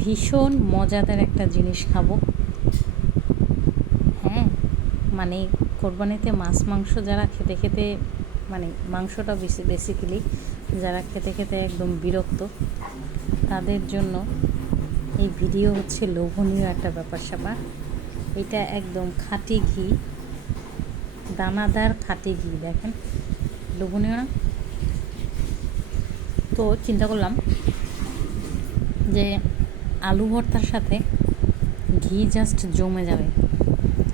ভীষণ মজাদার একটা জিনিস খাবো। হ্যাঁ, মানে কোরবানিতে মাছ মাংস যারা খেতে খেতে মানে মাংসটা বেসিক্যালি যারা খেতে খেতে একদম বিরক্ত, তাদের জন্য এই ভিডিও হচ্ছে লোভনীয় একটা ব্যাপার স্যাপার। এটা একদম খাঁটি ঘি, দানাদার খাঁটি ঘি। দেখেন লোভনীয় না? তো চিন্তা করলাম যে আলু ভর্তার সাথে ঘি জাস্ট জমে যাবে।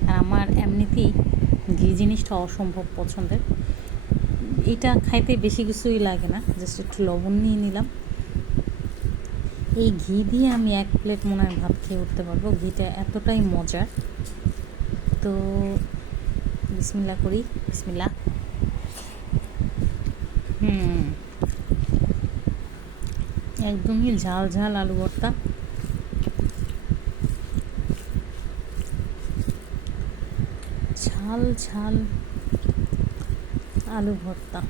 আর আমার এমনিতেই ঘি জিনিসটা অসম্ভব পছন্দের। এটা খাইতে বেশি কিছুই লাগে না, জাস্ট একটু লবণ নিয়ে নিলাম। এই ঘি দিয়ে আমি 1 প্লেট মনে হয় ভাত খেয়ে উঠতে পারবো। ঘিটা এতটাই মজার। তো বিসমিল্লাহ করি, বিসমিল্লাহ। একদমই ঝাল ঝাল আলু ভর্তা। ঝাল ঝাল আলু ভর্তা।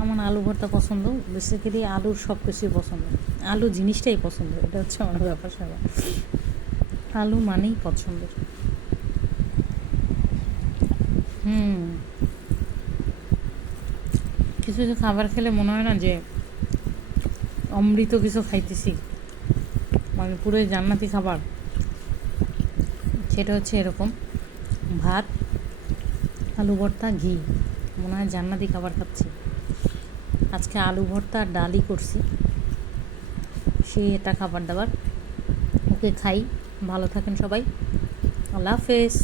আমার আলু ভর্তা পছন্দ, বেসিক্যালি আলুর সব কিছুই পছন্দ। আলু জিনিসটাই পছন্দ, এটা হচ্ছে আমার ব্যাপার স্যাপার। আলু মানেই পছন্দের। কিছু কিছু খাবার খেলে মনে হয় না যে অমৃত কিছু খাইতেছি, মানে পুরোই জান্নাতি খাবার। সেটা হচ্ছে এরকম, ভাত, আলু ভর্তা, ঘি, মনে হয় জান্নাতি খাবার খাচ্ছি। আজকে আলু ভর্তা আর ডালই করছি, সে এটা খাবার দাবার। ওকে খাই। ভালো থাকেন সবাই, আল্লাহ হাফেজ।